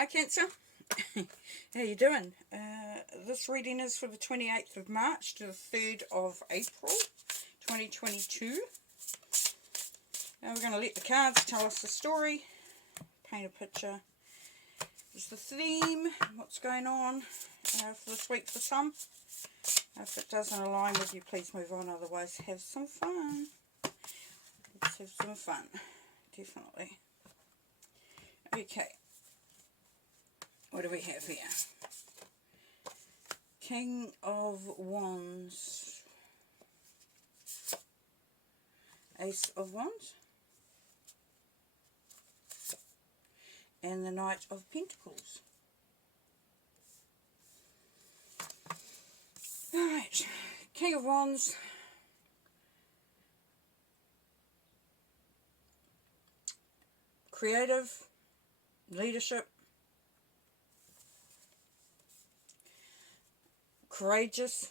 Hi Cancer, how you doing? This reading is for the 28th of March to the 3rd of April 2022. Now we're going to let the cards tell us the story, paint a picture. Is the theme, what's going on for this week for some. If it doesn't align with you, please move on, otherwise have some fun. Let's have some fun, definitely. Okay. What do we have here? King of Wands, Ace of Wands, and the Knight of Pentacles. Alright, King of Wands, creative, leadership, courageous,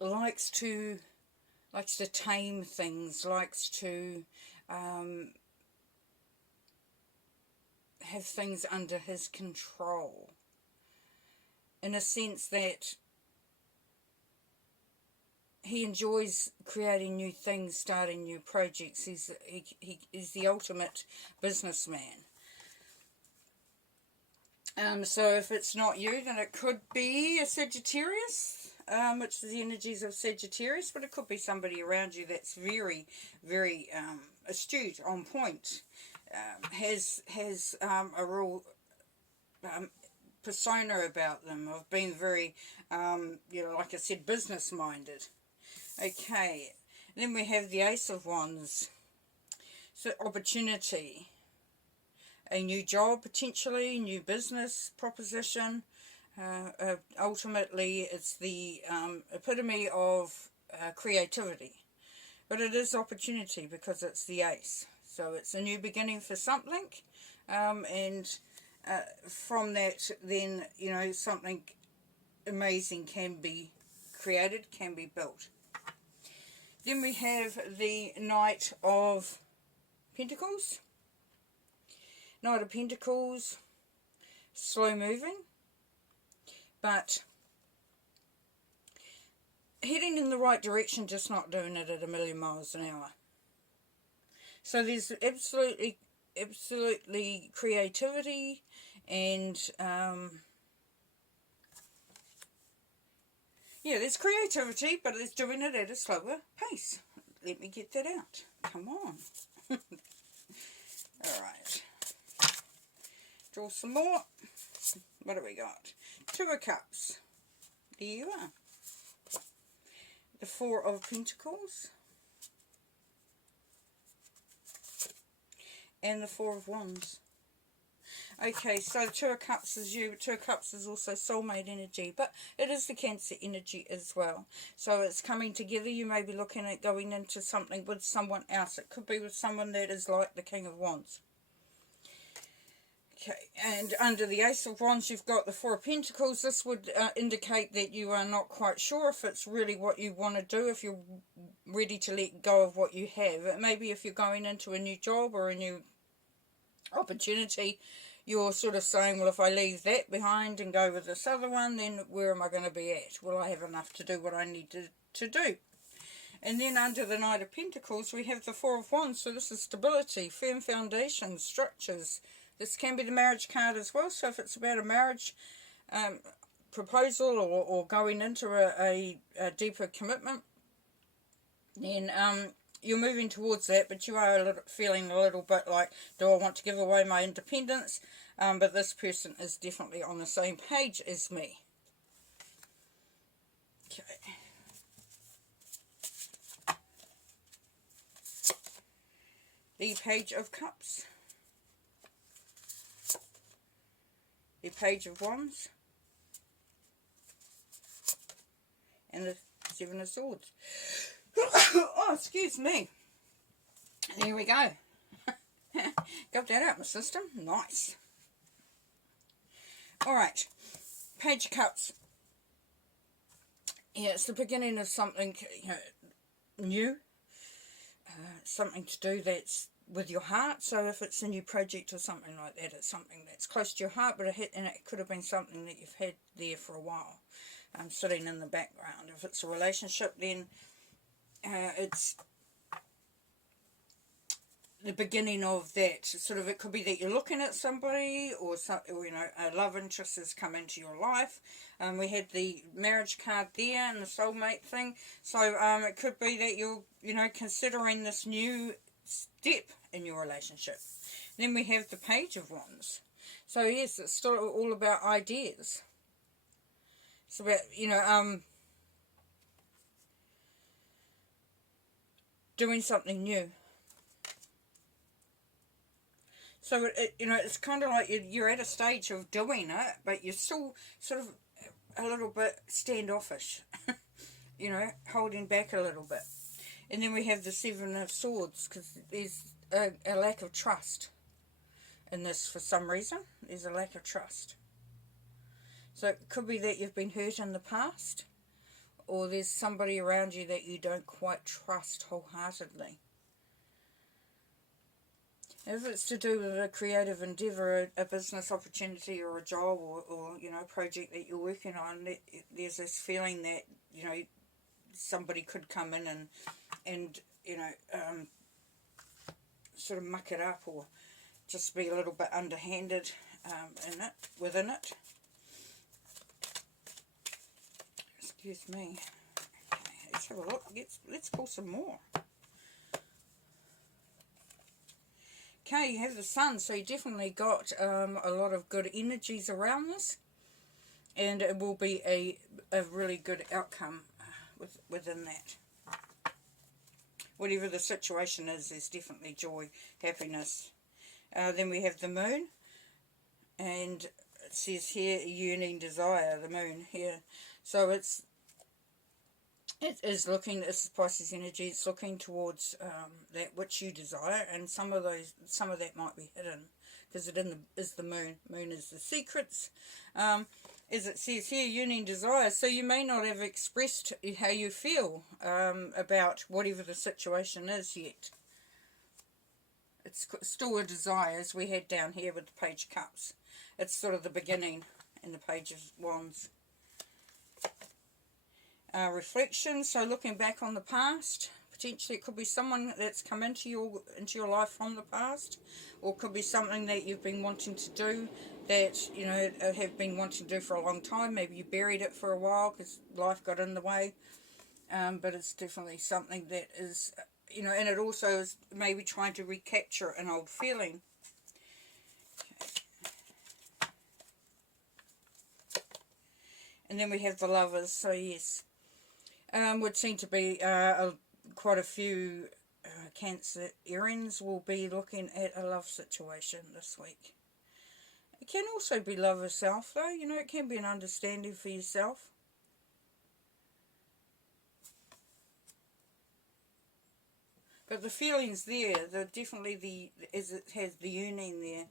likes to tame things, likes to have things under his control, in a sense that he enjoys creating new things, starting new projects. He is the ultimate businessman. So if it's not you, then it could be a Sagittarius, which is the energies of Sagittarius, but it could be somebody around you that's very, very astute, on point, has a real persona about them, of being very, like I said, business-minded. Okay, then we have the Ace of Wands, so opportunity. A new job, potentially, new business proposition. Ultimately, it's the epitome of creativity. But it is opportunity because it's the ace. So it's a new beginning for something. And from that, then, something amazing can be created, can be built. Then we have the Knight of Pentacles. Knight of Pentacles, slow moving, but heading in the right direction, just not doing it at 1,000,000 miles an hour. So there's absolutely creativity and, there's creativity, but it's doing it at a slower pace. Let me get that out. Come on. Alright. Draw some more. What do we got? 2 of Cups. There you are. The 4 of Pentacles. And the 4 of Wands. Okay, so 2 of Cups is you. 2 of Cups is also soulmate energy, but it is the Cancer energy as well. So it's coming together. You may be looking at going into something with someone else. It could be with someone that is like the King of Wands. Okay, and under the Ace of Wands, you've got the 4 of Pentacles. This would indicate that you are not quite sure if it's really what you want to do, if you're ready to let go of what you have. Maybe if you're going into a new job or a new opportunity, you're sort of saying, well, if I leave that behind and go with this other one, then where am I going to be at? Will I have enough to do what I need to do? And then under the Knight of Pentacles, we have the 4 of Wands. So this is stability, firm foundations, structures. This can be the marriage card as well. So if it's about a marriage proposal or going into a deeper commitment, then you're moving towards that, but you are feeling a little bit like, do I want to give away my independence? But this person is definitely on the same page as me. Okay. The Page of Cups. The Page of Wands. And the 7 of Swords. Oh, excuse me. There we go. Got that out my system. Nice. Alright. Page of Cups. Yeah, it's the beginning of something new. Something to do that's with your heart. So if it's a new project or something like that, it's something that's close to your heart, but and it could have been something that you've had there for a while, sitting in the background. If it's a relationship, then it's the beginning of that. Sort of, it could be that you're looking at somebody, or you know, a love interest has come into your life. We had the marriage card there and the soulmate thing. So it could be that you're, you know, considering this new step in your relationship. Then we have the Page of Wands. So yes, it's still all about ideas. It's about, you know, doing something new. So, you know, it's kind of like you're at a stage of doing it, but you're still sort of a little bit standoffish, you know, holding back a little bit. And then we have the Seven of Swords, because there's a lack of trust in this for some reason. There's a lack of trust. So it could be that you've been hurt in the past, or there's somebody around you that you don't quite trust wholeheartedly. If it's to do with a creative endeavour, a business opportunity or a job, or you know, a project that you're working on, there's this feeling that, you know, somebody could come in and you know, sort of muck it up, or just be a little bit underhanded within it. Excuse me. Okay, let's have a look. Let's pull some more. Okay, you have the Sun, so you definitely got a lot of good energies around this, and it will be a really good outcome within that. Whatever the situation is, there's definitely joy, happiness. Then we have the Moon, and it says here, yearning desire, the Moon here. So it is looking, it's Pisces energy, it's looking towards that which you desire, and some of that might be hidden, because it is the Moon. Moon is the secrets. As it says here, yearning desire, so you may not have expressed how you feel about whatever the situation is yet. It's still a desire, as we had down here with the Page of Cups. It's sort of the beginning in the Page of Wands. Reflection, so looking back on the past, potentially it could be someone that's come into your life from the past, or it could be something that you've been wanting to do, that, you know, have been wanting to do for a long time. Maybe you buried it for a while because life got in the way, but it's definitely something that is, you know, and it also is maybe trying to recapture an old feeling. Okay. And then we have the Lovers, so yes. Would seem to be quite a few Cancerians will be looking at a love situation this week. It can also be love of self, though. You know, it can be an understanding for yourself. But the feelings there, definitely as it has the yearning there,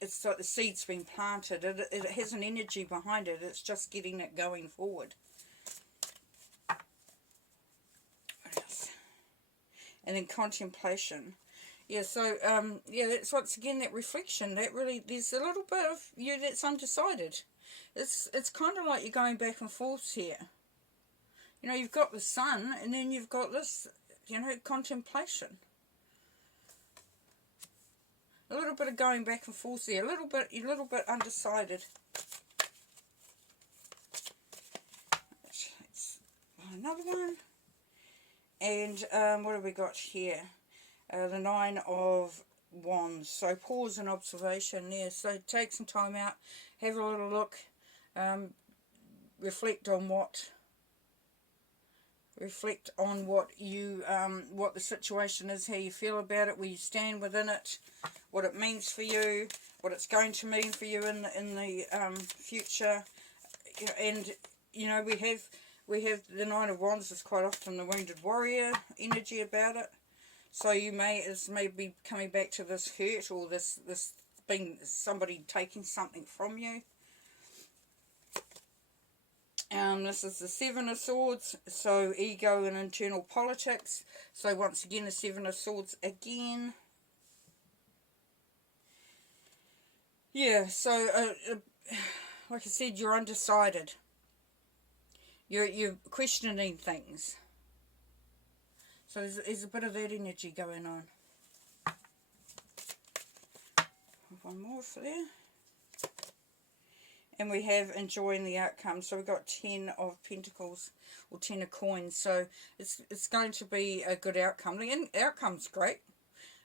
it's like the seed's been planted. It has an energy behind it. It's just getting it going forward. What else? And then contemplation. Yeah, so, yeah, that's once again that reflection. That really, there's a little bit of you that's undecided. It's kind of like you're going back and forth here. You know, you've got the Sun, and then you've got this, you know, contemplation. A little bit of going back and forth there. A little bit undecided. It's another one. And what have we got here? The Nine of Wands. So pause and observation there. So take some time out. Have a little look. Reflect on what you what the situation is, how you feel about it, where you stand within it, what it means for you, what it's going to mean for you in the future. You know, and you know, we have the Nine of Wands is quite often the wounded warrior energy about it. So it's maybe coming back to this hurt, or this being somebody taking something from you. This is the Seven of Swords, so ego and internal politics. So once again, the Seven of Swords again. Yeah, so like I said, you're undecided. You're questioning things. So there's a bit of that energy going on. One more for there. And we have enjoying the outcome. So we've got 10 of Pentacles, or 10 of Coins. So it's going to be a good outcome. The outcome's great.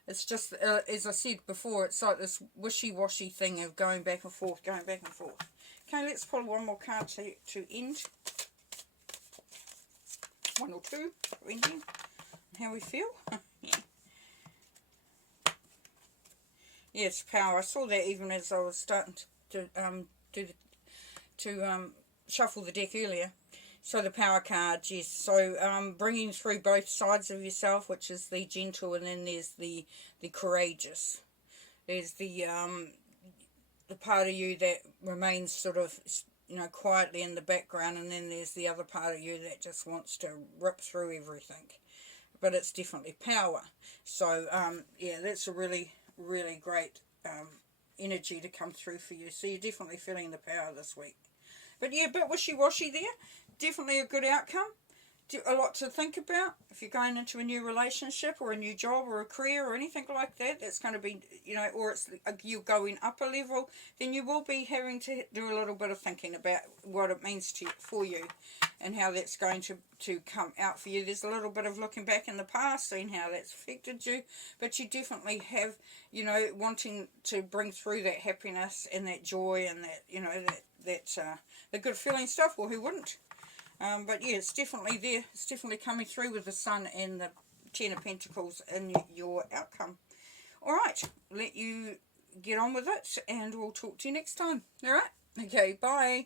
It's just, as I said before, it's like this wishy-washy thing of going back and forth, going back and forth. Okay, let's pull one more card to end. One or two for ending. How we feel. Yeah. Yeah, it's power. I saw that even as I was starting to shuffle the deck earlier. So the power card, yes. So bringing through both sides of yourself, which is the gentle, and then there's the courageous. There's the part of you that remains sort of, you know, quietly in the background, and then there's the other part of you that just wants to rip through everything. But it's definitely power. So yeah, that's a really, really great energy to come through for you. So you're definitely feeling the power this week. But yeah, a bit wishy-washy there. Definitely a good outcome. A lot to think about. If you're going into a new relationship or a new job or a career or anything like that, that's going to be, you know, or it's you're going up a level, then you will be having to do a little bit of thinking about what it means for you and how that's going to come out for you. There's a little bit of looking back in the past, seeing how that's affected you, but you definitely have, you know, wanting to bring through that happiness and that joy and that, you know, the good feeling stuff. Well, who wouldn't? But yeah, it's definitely there. It's definitely coming through with the Sun and the Ten of Pentacles in your outcome. Alright, let you get on with it, and we'll talk to you next time. Alright? Okay, bye.